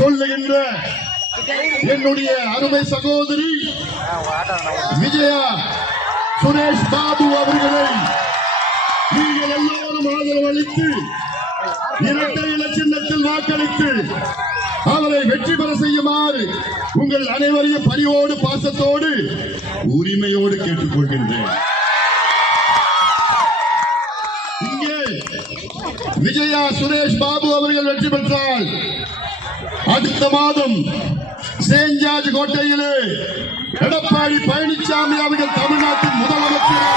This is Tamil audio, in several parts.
சொல்லுகின்ற என்னுடைய அருமை சகோதரி விஜயா சுரேஷ் பாபு அவர்களை நீங்கள் எல்லோரும் ஆதரவு அளித்து இரட்டை இல சின்னத்தில் வாக்களித்து அவரை வெற்றி பெற செய்யுமாறு உங்கள் அனைவரையும் பணிவோடு பாசத்தோடு உரிமையோடு கேட்டுக்கொள்கின்றேன். இங்கே விஜயா சுரேஷ் பாபு அவர்கள் வெற்றி பெற்றால் அடுத்த மாதம் செயின்ட் ஜார்ஜ் கோட்டையிலே எடப்பாடி பழனிசாமி அவர்கள் தமிழ்நாட்டின் முதலமைச்சர்.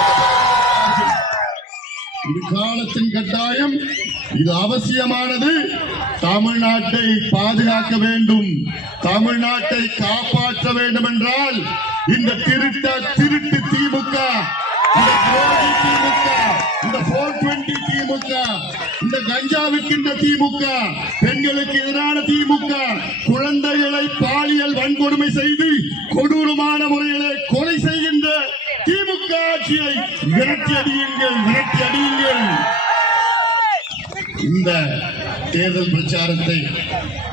இது காலத்தின் கட்டாயம், இது அவசியமானது. தமிழ்நாட்டை பாதுகாக்க வேண்டும், தமிழ்நாட்டை காப்பாற்ற வேண்டும் என்றால் இந்த திருட்டு திமுக, இந்த துரோகி திமுக, இந்த 420 திமுக, இந்த கஞ்சா விற்கின்ற திமுக, பெண்களுக்கு எதிரான திமுக, குழந்தைகளை பாலியல் வன்கொடுமை செய்து கொடூரமான முறையிலே கொலை செய்கின்ற திமுக ஆட்சியை விரட்டி அடியுங்கள், விரட்டி அடியுங்கள். இந்த தேர்தல் பிரச்சாரத்தை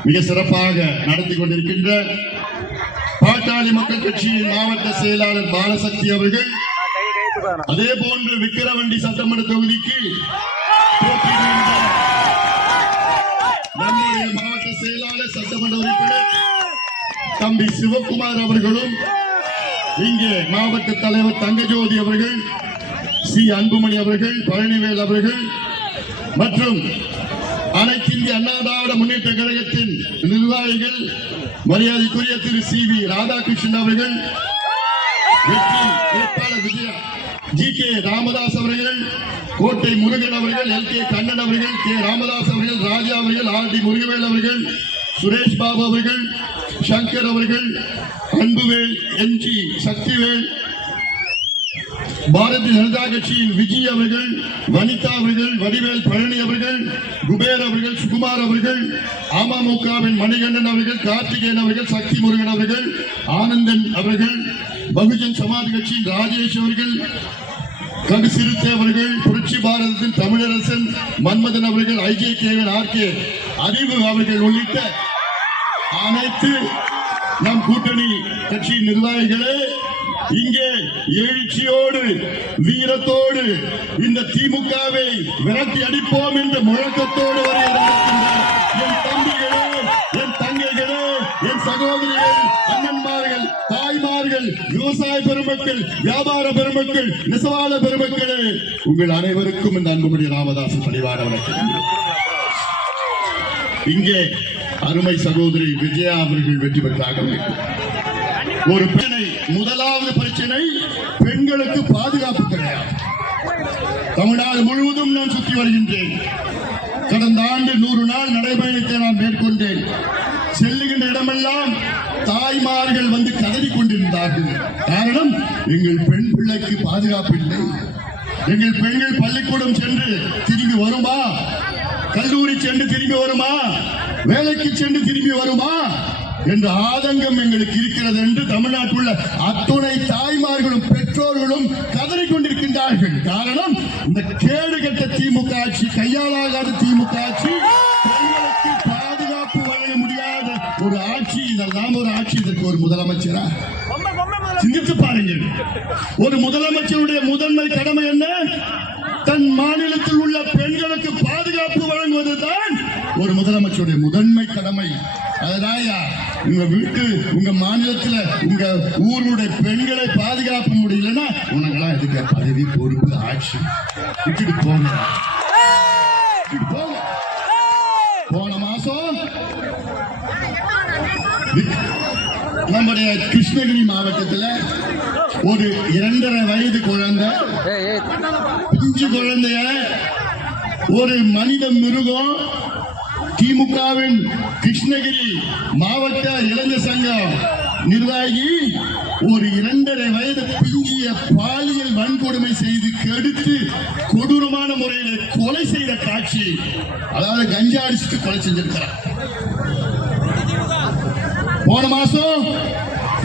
மிக சிறப்பாக நடத்தி கொண்டிருக்கின்ற பாட்டாளி மக்கள் கட்சியின் மாவட்ட செயலாளர் பாலசக்தி அவர்கள், அதே போன்று விக்கிரவண்டி சட்டமன்ற தொகுதிக்கு நம்முடைய மாவட்ட செயலாளர் சட்டமன்ற உறுப்பினர் தம்பி சிவகுமார் அவர்களும், இங்கே மாவட்ட தலைவர் தங்கஜோதி அவர்கள், சி அன்புமணி அவர்கள், பழனிவேல் அவர்கள் மற்றும் அனைத்து இந்திய அண்ணா திராவிட முன்னேற்ற கழகத்தின் நிர்வாகிகள், மரியாதைக்குரிய திரு சி.வி. ராதாகிருஷ்ணன் அவர்கள், வெற்றி வேட்பாளர் விஜயா ஜி.கே. ராமதாஸ் அவர்கள், கோட்டை முருகன் அவர்கள், எல்.கே. கண்ணன் அவர்கள், கே. ராமதாஸ் அவர்கள், ராஜா அவர்கள், ஆர்.டி. முருகவேல் அவர்கள், சுரேஷ் பாபு அவர்கள், சங்கர் அவர்கள், அன்புவேல், என்.ஜி. சக்திவேல், பாரதிய ஜனதா கட்சியின் விஜய் அவர்கள், வனிதா அவர்கள், வடிவேல் பழனி அவர்கள், குபேர் அவர்கள், சுகுமார் அவர்கள், அமமுகவின் மணிகண்டன் அவர்கள், கார்த்திகேயன் அவர்கள், சக்தி முருகன் அவர்கள், ஆனந்தன் அவர்கள், பகுஜன் சமாஜ் கட்சியின் ராஜேஷ் அவர்கள், கடு சிறுத்தை அவர்கள், புரட்சி பாரதத்தின் தமிழரசன் மன்மதன் அவர்கள், ஐஜேகேவன் ஆர்.கே. அறிவு அவர்கள் உள்ளிட்ட அனைத்து நம் கூட்டணி கட்சியின் நிர்வாகிகளே, இங்கே எழுச்சியோடு வீரத்தோடு இந்த திமுகவை விரட்டி அடிப்போம் என்ற முழக்கத்தோடு வருகின்ற என் தம்பிகளே, என் தங்கைகளே, என் சகோதரிகள், அண்ணன்மார்கள், தாய்மார்கள், விவசாய பெருமக்கள், வியாபார பெருமக்கள், நெசவாள பெருமக்களே, உங்கள் அனைவருக்கும் இந்த அன்புமணி ராமதாஸ் பணிவான வணக்கம். இங்கே அருமை சகோதரி விஜயா அவர்கள் வெற்றி பெற்றாக வேண்டும். ஒரு பெண்ணை, முதலாவது பிரச்சனை பெண்களுக்கு பாதுகாப்பு கிடையாது. தமிழ்நாடு முழுவதும் நான் சுற்றி வருகின்றேன். கடந்த ஆண்டு 100 நாள் நடைபயணத்தை நான் மேற்கொண்டேன். செல்லுகின்ற இடமெல்லாம் தாய்மார்கள் வந்து கதறி கொண்டிருந்தார்கள். காரணம், எங்கள் பெண் பிள்ளைக்கு பாதுகாப்பு இல்லை. எங்கள் பெண்கள் பள்ளிக்கூடம் சென்று திரும்பி வருமா, கல்லூரி சென்று திரும்பி வருமா, வேலைக்கு சென்று திரும்பி வருமா என்ற ஆதங்கம் எங்களுக்கு இருக்கிறது என்று தமிழ்நாட்டில் உள்ள அத்துணை தாய்மார்களும் பெற்றோர்களும் கதறி கொண்டிருக்கின்றார்கள். காரணம், இந்த கேடுகட்ட திமுக ஆட்சி, கையாளாகாத திமுக ஆட்சி, பெண்களுக்கு பாதுகாப்பு வழங்க முடியாத ஒரு ஆட்சி. இதெல்லாம் ஒரு ஆட்சி, இதற்கு ஒரு முதலமைச்சரா? சிந்தித்து பாருங்கள். ஒரு முதலமைச்சருடைய முதன்மை கடமை என்ன? தன் மாநிலத்தில் உள்ள பெண்களுக்கு பாதுகாப்பு வழங்குவதுதான் ஒரு முதலமைச்சருடைய முதன்மை கடமை. அதனாயா உங்க வீட்டு, உங்க மாநிலத்துல, உங்க ஊருடைய பெண்களை பாதுகாக்க முடியலன்னா உனக்கெல்லாம் எதுக்கு பதவி, பொறுப்பு, ஆட்சி? விட்டுட்டு போங்க. போன மாசம் நம்முடைய கிருஷ்ணகிரி மாவட்டத்தில் ஒரு 2.5 வயது குழந்தை, பிஞ்சு குழந்தைய ஒரு மனித மிருகம் திமுகவின் கிருஷ்ணகிரி மாவட்ட இளைஞர் சங்கம் நிர்வாகி ஒரு 2.5 வயது பிஞ்சிய பாலியல் வன்கொடுமை செய்து கெடுத்து கொடூரமான முறையில் கொலை செய்த காட்சி. அதாவது கஞ்சா அடிச்சுட்டு கொலை செஞ்சிருக்கிறார். போன மாசம்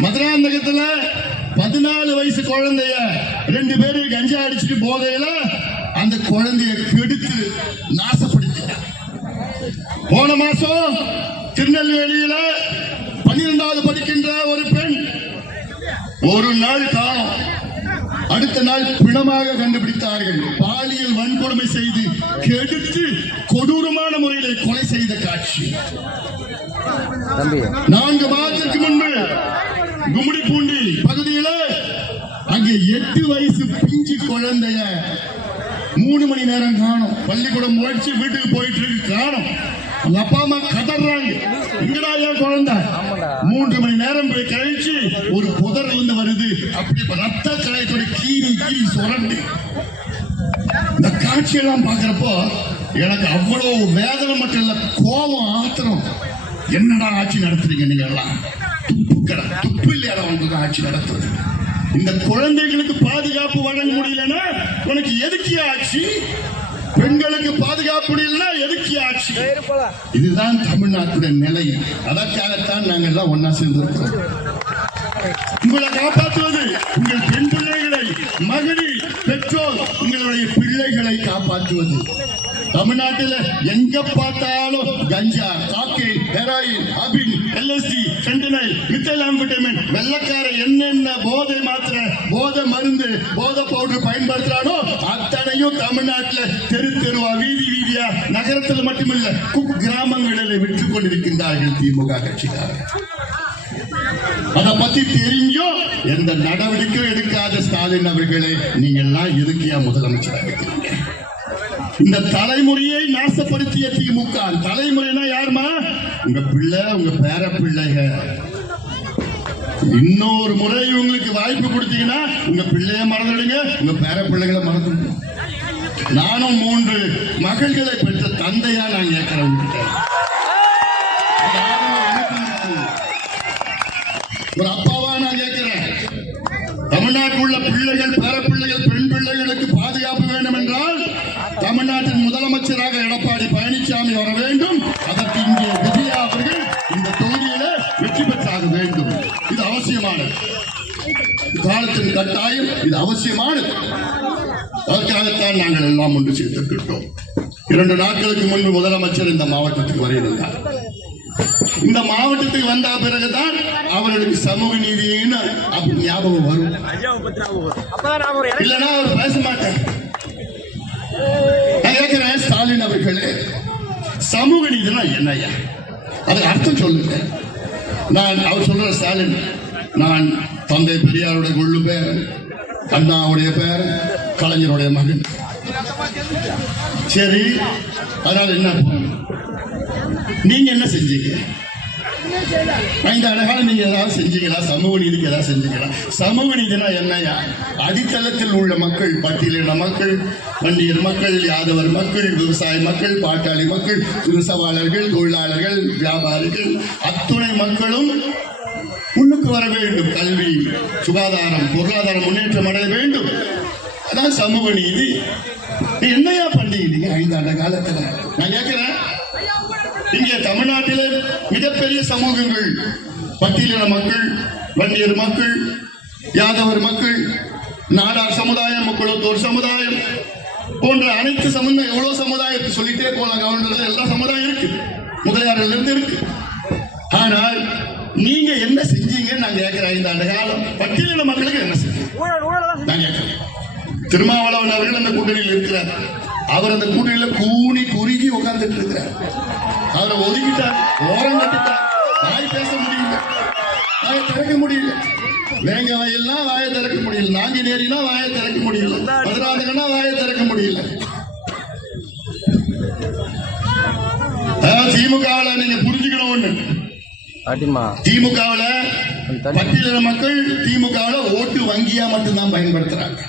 மதுராந்தகத்துல 14 வயசு குழந்தைய 2 பேரு கஞ்சா அடிச்சுட்டு போதையில அந்த குழந்தைய கெடுத்து நாசப்படுத்திட்டார். போன மாசம் திருநெல்வேலியில 12வது படிக்கின்ற ஒரு பெண் ஒரு நாள் காலம், அடுத்த நாள் பிணமாக கண்டுபிடித்தார்கள். பாலியல் வன்கொடுமை செய்து கெடுத்து கொடூரமான முறையில் கொலை செய்த காட்சி. 4 மாதத்திற்கு முன்பு கும்மிடிப்பூண்டி பகுதியில் அங்கே 8 வயசு பிஞ்சு குழந்தைய 3 மணி நேரம் காணும். பள்ளிக்கூடம் முடிச்சு வீட்டுக்கு போயிட்டு இருக்கு, காணும். அப்பா அம்மா கதறாங்க, எங்கடா என் குழந்தை? 3 மணி நேரம் போய் கழிச்சு ஒரு புதர் இருந்து வருது. அப்படி ரத்த கலையத்தோட கீறி சுரண்டு இந்த காட்சியெல்லாம் பாக்குறப்போ எனக்கு அவ்வளவு வேதனை மட்டும் இல்ல, கோபம், ஆத்திரம். என்னடா ஆட்சி நடத்துறீங்க நீங்க எல்லாம்? துப்பு இல்லையா வந்து ஆட்சி நடத்துறது? இந்த குழந்தைகளுக்கு பாதுகாப்பு வழங்க முடியலன்னா உனக்கு எதுக்கு ஆட்சி? பெண்களுக்கு பாதுகாப்பு முடியலன்னா எதுக்கு ஆட்சி? இதுதான் தமிழ்நாட்டுடைய நிலை. அதற்காகத்தான் நாங்கள் எல்லாம் ஒன்னா சேர்ந்திருக்கிறோம். உங்களை காப்பாற்றுவது உங்கள் பெண் பிள்ளைகளை, மகளிர், பெற்றோர், உங்களுடைய பிள்ளைகளை காப்பாற்றுவது. தமிழ்நாட்டில் எங்க பார்த்தாலும் கஞ்சா, காக்கை, ஹெராயின், அபின், எல்எஸ்டி, ஃபென்டனைல், மித்தைலாம்பெட்டமைன், வெள்ளக்கார என்னென்ன போதை மாத்திரை, போதை மருந்து, போதை பவுடர் பயன்படுத்துறானோ அத்தனையும் தமிழ்நாட்டில் தெரு தெருவா, வீதி வீதியா, நகரத்தில் மட்டுமில்ல குக்கிராமங்களில் விற்றுக் கொண்டிருக்கின்றார்கள் திமுக கட்சிக்காரர். அதை பத்தி தெரிஞ்சும் எந்த நடவடிக்கையும் எடுக்காத ஸ்டாலின் அவர்களே, நீங்க எல்லாம் எதுக்கியா முதலமைச்சராக இருக்கிறீங்க? இந்த தலைமுறையை நாசப்படுத்திய திமுக. தலைமுறைனா யாருமா? உங்க பிள்ளை, உங்க பேர பிள்ளைங்க. இன்னொரு முறை உங்களுக்கு வாய்ப்பு கொடுத்தீங்கன்னா உங்க பிள்ளைய மறந்துடுங்க, உங்க பேர பிள்ளைகளை மறந்துடுங்க. நானும் 3 மகள்களை பெற்ற தந்தையா நான் கேட்கிறேன். ஒரு அப்பாவா நான் கேட்கிறேன். தமிழ்நாட்டில் உள்ள பிள்ளைகள், பேர பிள்ளைகள், பெண் பிள்ளைகளுக்கு பாதுகாப்பு வேண்டும் என்றால் தமிழ்நாட்டின் முதலமைச்சராக எடப்பாடி பழனிசாமி வர வேண்டும். அதற்கு இங்கே விஜயா அவர்கள் இந்த தொகுதியில வெற்றி பெற்றாக வேண்டும். இது அவசியமானது, காலத்தின் கட்டாயம், இது அவசியமானது. அதற்காகத்தான் நாங்கள் எல்லாம் ஒன்று சேர்த்திருக்கிறோம். 2 நாட்களுக்கு முன்பு முதலமைச்சர் இந்த மாவட்டத்துக்கு வருகிறார். இந்த மாவட்டத்துக்கு வந்த பிறகுதான் அவர்களுக்கு சமூக நீதினு அப்படி ஞாபகம் வரும். இல்லைன்னா அவர் பேச மாட்டார். நான் கேட்கிறேன், ஸ்டாலின் அவர்களே, சமூக நீதினா என்னையா? அதுக்கு அர்த்தம் சொல்லுங்க. அவர் சொல்ற ஸ்டாலின், நான் தந்தை பெரியாருடைய கொள்ளு பேர், அண்ணாவுடைய பேர், கலைஞருடைய மகன். சரி, அதனால என்ன? நீங்க என்ன செஞ்சீங்க? 5 ஆண்டுகாலம் நீங்க ஏதாவது செஞ்சீங்களா? சமூக நீதிக்கு ஏதாவது செஞ்சீங்களா? சமூக நீதினா என்னையா? அடித்தளத்தில் உள்ள மக்கள், பட்டியலின மக்கள், வண்டியர் மக்கள், யாதவர் மக்கள், விவசாய மக்கள், பாட்டாளி மக்கள், நெசவாளர்கள், தொழிலாளர்கள், வியாபாரிகள், அத்துணை மக்களும் முன்னுக்கு வர வேண்டும். கல்வி, சுகாதாரம், பொருளாதார முன்னேற்றம் அடைய வேண்டும். அதான் சமூக நீதி. என்னையா பண்ணீங்க 5 ஆண்டு காலத்துல? நான் கேட்கிறேன், இங்கே தமிழ்நாட்டில் மிகப்பெரிய சமூகங்கள், பட்டியலின மக்கள், வன்னியர் மக்கள், யாதவர் மக்கள், நாடார் சமுதாயம், முக்குளத்தோர் சமுதாயம் போன்ற அனைத்து சமுதாயம், எவ்வளவு சமுதாயத்தை சொல்லிட்டே போலாம். கவர்னர் எல்லா சமுதாயம் இருக்கு, முதலியார்கள் இருந்து இருக்கு. ஆனால் நீங்க என்ன செஞ்சீங்கன்னு நான் கேட்கிறேன். 5 ஆண்டு காலம் பட்டியலின மக்களுக்கு என்ன செஞ்சீங்க நான் கேட்கிறேன். திருமாவளவன் அவர்கள் அந்த கூட்டணியில் இருக்கிறார். அவர் அந்த கூட்டணியில கூணி குறுகி உட்கார்ந்துட்டு இருக்கிறார். அவரை ஒதுக்கிட்டார், ஓரம் கட்டிட்டார். வாய் பேச முடியல, வாயை திறக்க முடியல. வேங்க வாயெல்லாம் வாயை திறக்க முடியல, நாங்கி நேரினா வாயை திறக்க முடியல, பதினாறுனா வாயை திறக்க முடியல. திமுகவுல நீங்க புரிஞ்சுக்கணும் ஒண்ணு, திமுகவுல பட்டியலின மக்கள் திமுகவுல ஓட்டு வங்கியா மட்டும்தான் பயன்படுத்துறாங்க.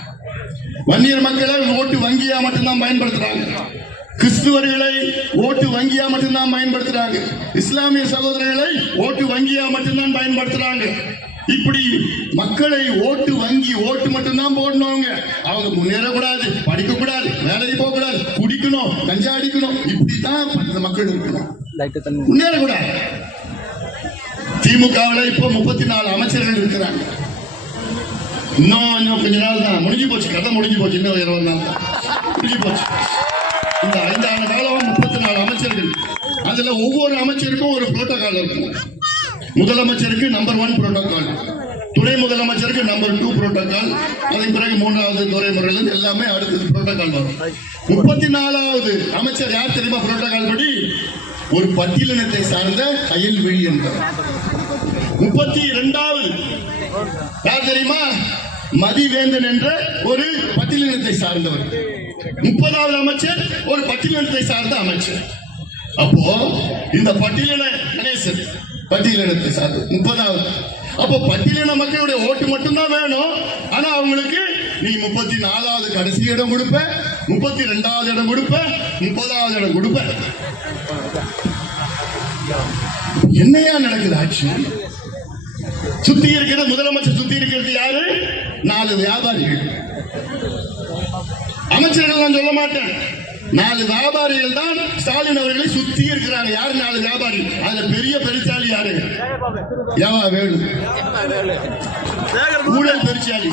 வன்னியர் மக்களை ஓட்டு வங்கியா மட்டும்தான் பயன்படுத்துறாங்க. கிறிஸ்துவர்களை ஓட்டு வங்கியா மட்டும்தான் பயன்படுத்துறாங்க. இஸ்லாமிய சகோதரர்களை ஓட்டு வங்கியா மட்டும்தான் பயன்படுத்துறாங்க. இப்படி மக்களை ஓட்டு வங்கி, ஓட்டு மட்டும்தான் போடணும். அவங்க முன்னேறக்கூடாது, படிக்கக்கூடாது, வேலைக்கு போகக்கூடாது, குடிக்கணும், கஞ்சா அடிக்கணும், இப்படித்தான் மக்கள் இருக்கணும், முன்னேறக்கூடாது. திமுகவில் இப்போ 34 அமைச்சர்கள் இருக்கிறாங்க. இன்னும் கொஞ்ச நாள் தான் முடிஞ்சு போச்சு, கதை முடிஞ்சு போச்சு. இன்னும் 20 நாள் தான் முடிஞ்சு போச்சு. இந்த 5 ஆண்டு காலம் 34 அமைச்சர்கள். அதுல ஒவ்வொரு அமைச்சருக்கும் ஒரு புரோட்டோகால் இருக்கும். முதலமைச்சருக்கு நம்பர் 1 புரோட்டோகால், துணை முதலமைச்சருக்கு நம்பர் 2 புரோட்டோகால், அதன் பிறகு 3வது துறைமுறையிலிருந்து எல்லாமே அடுத்தது புரோட்டோகால் வரும். 34வது அமைச்சர் யார் தெரியுமா? புரோட்டோகால் படி ஒரு பட்டியலினத்தை சார்ந்த கயல்விழி என்றார். 32வது யார் தெரியுமா? மதிவேந்தன் என்ற ஒரு பட்டியலினத்தை சார்ந்தவர். 30வது அமைச்சர் ஒரு பட்டியலினத்தை சார்ந்த அமைச்சர். அப்போ இந்த பட்டியலின கணேசன் பட்டியலினத்தை சார்ந்த 30வது. அப்போ பட்டியலின மக்களுடைய ஓட்டு மட்டும்தான் வேணும். ஆனா அவங்களுக்கு நீ 34வது கடைசி இடம் கொடுப்ப, 32வது இடம் கொடுப்ப, 30வது இடம் கொடுப்ப. என்னையா நடக்குது ஆட்சி? சுத்தி இருக்கிற முதலமைச்சர் சுத்தி இருக்கிறது யாரு? 4 வியாபாரிகள். அமைச்சர்கள் நான் சொல்ல மாட்டேன், 4 வியாபாரிகள் தான் ஸ்டாலின் அவர்களை சுத்தி இருக்கிறாங்க. யாரு 4 வியாபாரி? அதுல பெரிய பெருச்சாலி யாரு? ஏவா வேலு, ஊழல் பெருச்சாலி,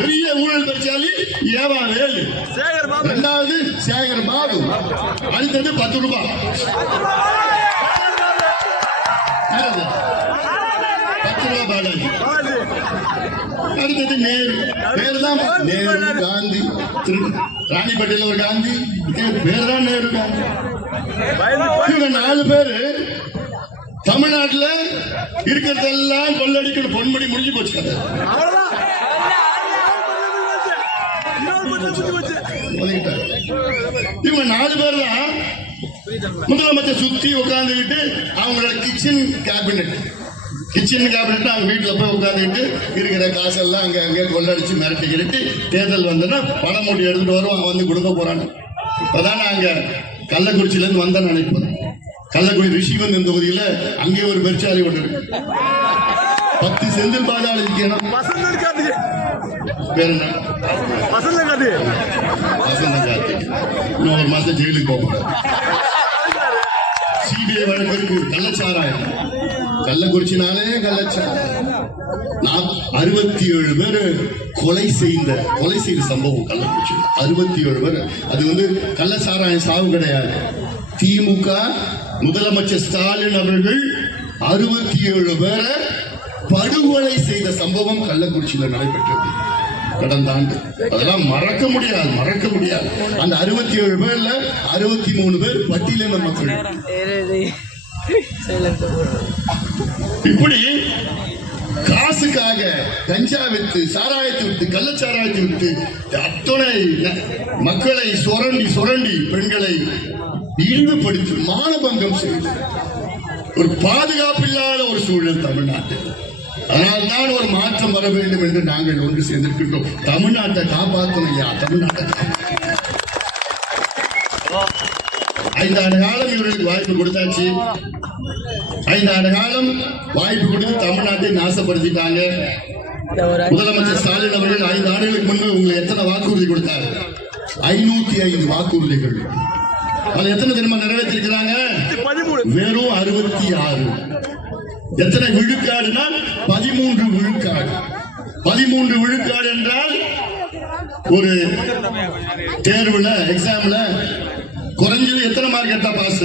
பெரிய ஊழல் பெருச்சாலி ஏவா வேலு. 2வது சேகர் பாபு, அடுத்தது 10 ரூபாய். 10 ரூபாய் பாலாஜி. அடுத்தது நேரு, பேர் தான் நேரு, காந்தி, ராணிப்பேட்டையில் ஒரு காந்தி, பேர் தான் நேரு, காந்தி. இவங்க 4 பேரு தமிழ்நாட்டில் இருக்கிறதெல்லாம் கொள்ளடிக்கிற பொன்முடி முடிஞ்சு போச்சு. இவங்க 4 பேர் தான் முதலமைச்சர் சுத்தி உட்கார்ந்துக்கிட்டு அவங்களோட கிச்சன் கேபினட் அவங்க வீட்டுல போய் உட்காந்துட்டு இருக்கிற காசெல்லாம் அங்க அங்கே கொள்ளடிச்சு மிரட்டிக்கிட்டு தேர்தல் வந்தோன்னா பணம் மூட்டி எடுத்துட்டு வருவாங்க, வந்து கொடுக்க போறாங்க. இப்பதான் அங்க கள்ளக்குறிச்சியில இருந்து வந்தேன்னு நினைப்பேன். கள்ளக்குடி ரிஷிவந்தன் தொகுதியில அங்கே ஒரு பெருச்சாலி ஒன்று இருக்கு. 10 செந்தில் பாதாளி இருக்கணும். பேர் என்ன? வசந்த கார்த்திக். இன்னும் 1 மாசம் ஜெயிலுக்கு போக. சிபிஐ வழக்கு இருக்கு. கள்ளச்சாராயம், கள்ளக்குறிச்சினாலே கள்ளச்சாராயம். 67 பேர் கொலை செய்த சம்பவம் கள்ளக்குறிச்சி. 67 பேர். அது வந்து கள்ளச்சாராயம் சாவு கிடையாது. திமுக முதலமைச்சர் ஸ்டாலின் அவர்கள் 67 பேரை படுகொலை செய்த சம்பவம் கள்ளக்குறிச்சியில் நடைபெற்றது கடந்த ஆண்டு. அதெல்லாம் மறக்க முடியாது. அந்த 67 பேர்ல 63 பேர் பட்டியலின மக்கள். இப்படி காசுக்காக கஞ்சா வித்து, சாராயத்தை விட்டு, கள்ளச்சாராயத்தை விட்டு அத்தனை மக்களை சுரண்டி பெண்களை இழிவுபடுத்தி மானபங்கம் செய்து ஒரு பாதுகாப்பு இல்லாத ஒரு சூழல் தமிழ்நாட்டில். அதனால்தான் ஒரு மாற்றம் வர வேண்டும் என்று நாங்கள் ஒன்று சேர்ந்திருக்கின்றோம். தமிழ்நாட்டை காப்பாற்றணையா, தமிழ்நாட்டை 5 ஆண்டு காலம் இவர்களுக்கு வாய்ப்பு கொடுத்தாச்சு. 5 ஆண்டு காலம் வாய்ப்பு கொடுத்து தமிழ்நாட்டை நாசப்படுத்திட்டாங்க. முதலமைச்சர் ஸ்டாலின் அவர்கள் 5 ஆண்டுகளுக்கு முன்பு உங்களுக்கு எத்தனை வாக்குறுதி கொடுத்தார்? 505 வாக்குறுதிகள். அது எத்தனை தினமா நிறைவேற்றிருக்கிறாங்க? வெறும் 66. எத்தனை விழுக்காடுனா 13 விழுக்காடு. 13 விழுக்காடு என்றால் ஒரு தேர்வுல எக்ஸாம்ல குறைஞ்சது எத்தனை மார்க் எடுத்தா பாஸ்?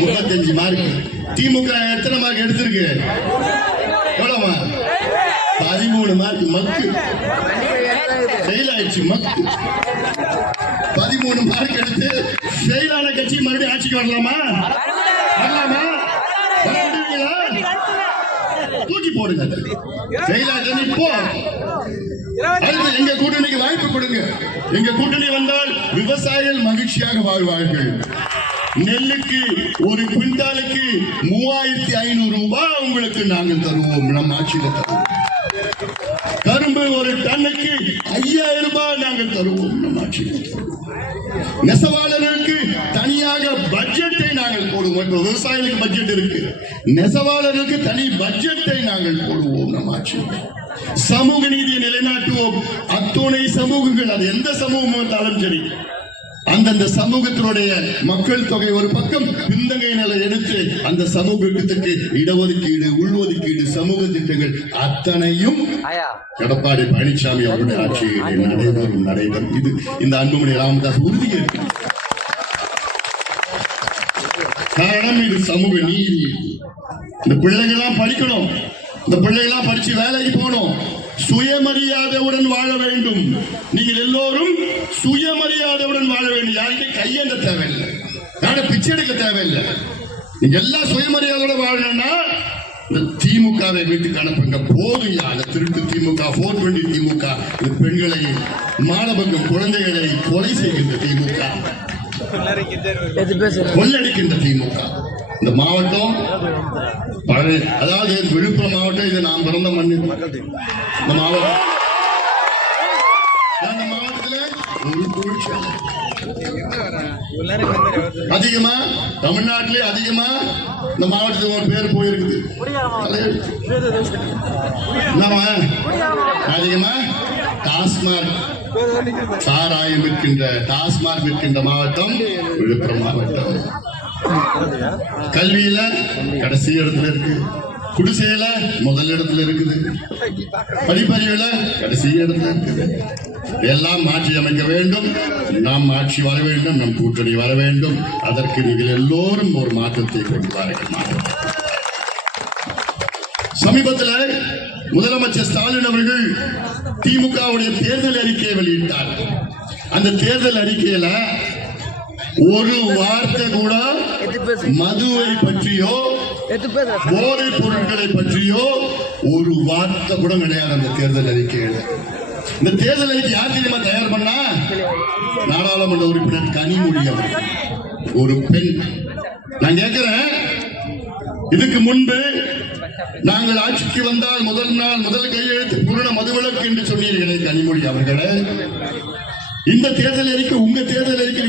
35 மார்க். திமுக எத்தனை மார்க் எடுத்திருக்கு? எவ்வளவு? 13 மார்க். மக்கு ஃபெயில் ஆயிடுச்சு. மக்கு 13 மார்க் எடுத்து ஃபெயில் ஆன கட்சி மறுபடியும் ஆட்சிக்கு வரலாமா? தூக்கி போடுங்க. ஃபெயில் ஆகுது. இப்போ அடுத்து எங்க கூட்டணிக்கு வாய்ப்பு கொடுங்க. எங்க கூட்டணி வந்தால் விவசாயிகள் மகிழ்ச்சியாக வாழ்வார்கள். நெல்லுக்கு ஒரு குவிண்டாலுக்கு 3500 ரூபாய் உங்களுக்கு நாங்கள் தருவோம். நம் ஆட்சியில தருவோம். கரும்பு ஒரு டன்னுக்கு 5000 ரூபாய் நாங்கள் தருவோம். நம் ஆட்சியில நெசவாளர்களுக்கு தனியாக பட்ஜெட்டை நாங்கள் போடுவோம். இப்ப விவசாயிகளுக்கு பட்ஜெட் இருக்கு, நெசவாளர்களுக்கு தனி பட்ஜெட்டை நாங்கள் போடுவோம். நம் ஆட்சியில் சமூக நீதியை நிலைநாட்டுவோம். அத்துணை சமூகங்கள், அது எந்த சமூகம் இருந்தாலும் சரி, அந்தந்த சமூகத்தினுடைய மக்கள் தொகை ஒரு பக்கம் பின்தங்கை நிலை எடுத்து அந்த சமூகத்துக்கு இடஒதுக்கீடு, உள்ஒதுக்கீடு, சமூக திட்டங்கள் அத்தனையும் எடப்பாடி பழனிசாமி அவருடைய ஆட்சியில் நடைபெறும். இது இந்த அன்புமணி ராமதாஸ் உறுதியேற்று காரணம் இது சமூக நீதி. இந்த பிள்ளைகள்லாம் படிக்கணும், இந்த பிள்ளைகள்லாம் படிச்சு வேலைக்கு போகணும், சுயமரியாதையுடன் வாழ வேண்டும். நீங்கள் எல்லோரும் சுயமரியாதையுடன் வாழ வேண்டும். யாருக்கும் கையேந்த தேவையில்லை, யாரும் பிச்சை எடுக்க தேவையில்லை. நீங்க எல்லாம் சுயமரியாதையோட வாழணும்னா இந்த திமுகவை வீட்டுக்கு அனுப்புங்க. போதும் அந்த திருட்டு திமுக, 420 திமுக, இந்த பெண்களை, மாணவர்கள், குழந்தைகளை கொலை செய்கின்ற திமுக, கொள்ளடிக்கின்ற திமுக. இந்த மாவட்டம் அதாவது விழுப்புரம் மாவட்டம், இது நான் பிறந்த மண்ணு. இந்த மாவட்டத்தில் ஒரு தொழிற்சாலை அதிகமா, தமிழ்நாட்டிலே அதிகமா இந்த மாவட்டத்துக்கு ஒரு பேர் போயிருக்குது. அதிகமா டாஸ்மார்க் சாராயம் விற்கின்ற, டாஸ்மார்க் விற்கின்ற மாவட்டம் விழுப்புரம் மாவட்டம். கல்வியில கடைசி இடத்துல இருக்கு, குடிசையில முதல் இடத்துல இருக்குது, படிப்பறிவுல கடைசி இடத்துல இருக்குது. எல்லாம் மாற்றி அமைக்க வேண்டும். நாம் ஆட்சி வர வேண்டும், நம் கூட்டணி வர வேண்டும். அதற்கு நீங்கள் எல்லோரும் ஒரு மாற்றத்தை கொண்டு வாருங்கள். சமீபத்தில் முதலமைச்சர் ஸ்டாலின் அவர்கள் திமுகவுடைய தேர்தல் அறிக்கையை வெளியிட்டார். அந்த தேர்தல் அறிக்கையில ஒரு வார்த்தை கூட மதுவை பற்றியோ போதைப் பொருட்களை பற்றியோ ஒரு வார்த்தை கூட கிடையாது அந்த தேர்தல் அறிக்கையில். இந்த தேர்தல் அறிக்கை யார் தெரியுமா தயார் பண்ணா? நாடாளுமன்ற உறுப்பினர் கனிமொழி அவர்கள், ஒரு பெண். நான் கேட்கிறேன், இதுக்கு முன்பு நாங்கள் ஆட்சிக்கு வந்தால் முதல் நாள் முதல் கையெழுத்து பூரண மதுவிலக்கு என்று சொன்னீர்களே கனிமொழி அவர்களே, இந்த தேர்தல் அறிக்கை, உங்க தேர்தல் அறிக்கை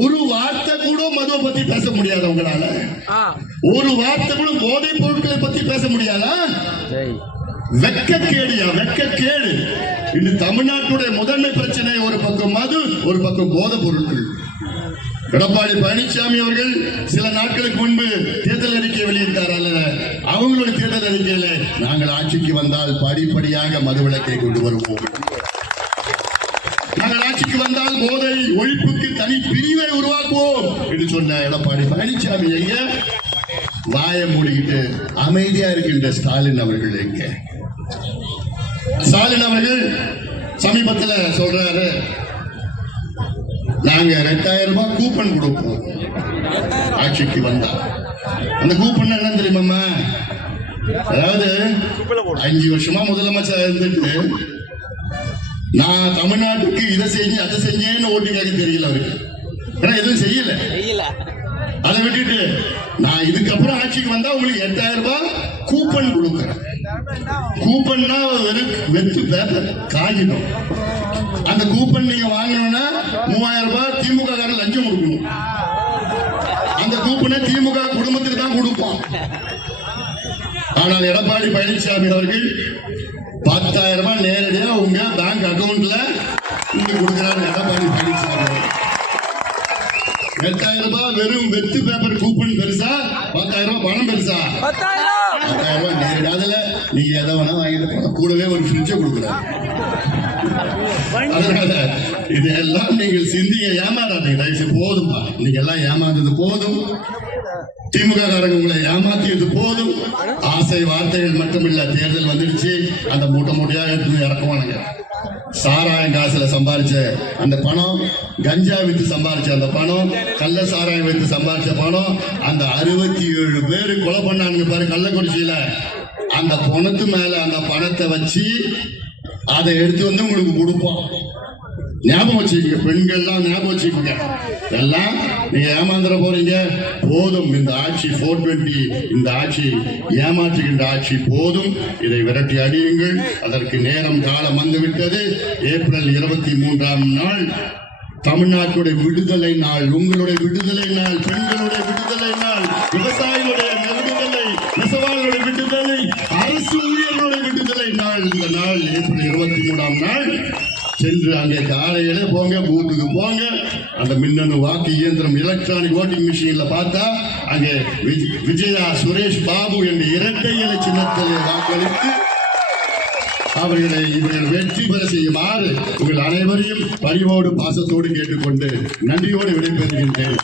ஒரு வார்த்தை கூட மதுவை பத்தி பேச முடியாத உங்களால? ஒரு வார்த்தை கூட போதைப் பொருட்களை பத்தி பேச முடியாதா? வெட்கக்கேடியா, வெட்கக்கேடு. இன்று தமிழ்நாட்டுடைய முதன்மை பிரச்சனை ஒரு பக்கம் மது, ஒரு பக்கம் போதைப் பொருட்கள். எடப்பாடி பழனிசாமி அவர்கள் சில நாட்களுக்கு முன்பு தேர்தல் அறிக்கை வெளியிட்டார். அல்ல, அவங்களுடைய தேர்தல் அறிக்கையில நாங்கள் ஆட்சிக்கு வந்தால் படிப்படியாக மதுவிலக்கை கொண்டு வருவோம், நாங்கள் ஆட்சிக்கு வந்தால் போதை ஒழிப்புக்கு தனி பிரிவை உருவாக்குவோம் என்று சொன்ன எடப்பாடி பழனிசாமி எங்க? வாயை மூடிக்கிட்டு அமைதியா இருக்கின்ற ஸ்டாலின் அவர்கள் எங்க? ஸ்டாலின் அவர்கள் சமீபத்தில் சொல்றாரு, நாங்க 2000 ரூபாய் கூப்பன் கொடுப்போம் ஆட்சிக்கு வந்தா. அந்த கூப்பன் என்ன தெரியுமா? அதாவது 5 வருஷமா முதலமைச்சர் இருந்துட்டு நான் தமிழ்நாட்டுக்கு இதை செஞ்சு அதை செஞ்சேன்னு ஓட்டு கேட்க தெரியல அவருக்கு. ஆனா எதுவும் செய்யல. அதை விட்டுட்டு நான் இதுக்கப்புறம் ஆட்சிக்கு வந்தா உங்களுக்கு 8000 ரூபாய் கூப்பன் கொடுக்குறேன். கூப்பன்னா வெத்து பேப்பர் காகிதம். அந்த கூப்பன் நீங்க வாங்கணும்னா 3000 ரூபாய் திமுக காரன் லஞ்சம் கொடுக்கணும். அந்த கூப்பனை திமுக குடும்பத்துக்கு தான் கொடுப்பான். ஆனால் எடப்பாடி பழனிசாமி அவர்கள் 10,000 ரூபாய் நேரடியா உங்க பேங்க் அக்கவுண்ட்ல கொடுக்கிறார். எடப்பாடி பழனிசாமி 8000 ரூபாய் வெறும் வெத்து பேப்பர் கூப்பன் பெருசா, 10,000 ரூபாய் பணம் பெருசா? 10,000 ரூபாய் நேரடி. அதுல நீங்க எதை வேணா வாங்கிட்டு கூடவே ஒரு ஃப்ரிட்ஜை கொடுக்குறாரு. அதனால இதெல்லாம் நீங்கள் சிந்திங்க, ஏமாறாதீங்க தயவுசெய்து. போதும்பா, நீங்க எல்லாம் ஏமாந்தது போதும். திமுக காரங்க உங்களை ஏமாத்தியது போதும். ஆசை வார்த்தைகள் மட்டுமில்ல, தேர்தல் வந்துடுச்சு, அந்த மூட்டை மூட்டையாக எடுத்து இறக்குவானுங்க. சாராயம் காசுல சம்பாதிச்ச அந்த பணம், கஞ்சா வித்து சம்பாதிச்ச அந்த பணம், கள்ள சாராயம் வித்து சம்பாதிச்ச பணம், அந்த 67 பேரு கொலை பண்ணானுங்க பாரு கள்ளக்குறிச்சியில. அந்த பணத்து மேல அந்த பணத்தை வச்சு அதை எடுத்து வந்து உங்களுக்கு கொடுப்போம். ஞாபகம் வச்சுக்கோங்க, பெண்கள்லாம் ஞாபகம் வச்சுக்கோங்க. எல்லாம் நீங்க ஏமாந்துட போறீங்க. போதும், இந்த ஆட்சி 420, இந்த ஆட்சி ஏமாற்றுகின்ற ஆட்சி போதும். இதை விரட்டி அடியுங்கள். அதற்கு நேரம் காலம் வந்துவிட்டது. ஏப்ரல் 23ஆம் நாள் தமிழ்நாட்டுடைய விடுதலை நாள், உங்களுடைய விடுதலை நாள், பெண்களுடைய விடுதலை நாள், விவசாயிகளுடைய விடுதலை, நெசவாளர்களுடைய விடுதலை, அரசு ஊழியர்களுடைய விடுதலை நாள். இந்த நாள் ஏப்ரல் 23ஆம் நாள். சென்று அங்கே காலையில போங்க, பூத்துக்கு போங்க. அந்த மின்னணு வாக்கு இயந்திரம், எலக்ட்ரானிக் ஓட்டிங் மிஷின்ல பார்த்தா அங்கே விஜயா சுரேஷ் பாபு என்ற இரட்டை இலை சின்னத்திலே வாக்களித்து இவர்கள் வெற்றி பெற செய்யுமாறு உங்கள் அனைவரையும் பணிவோடு பாசத்தோடு கேட்டுக்கொண்டு நன்றியோடு விடைபெறுகின்றேன்.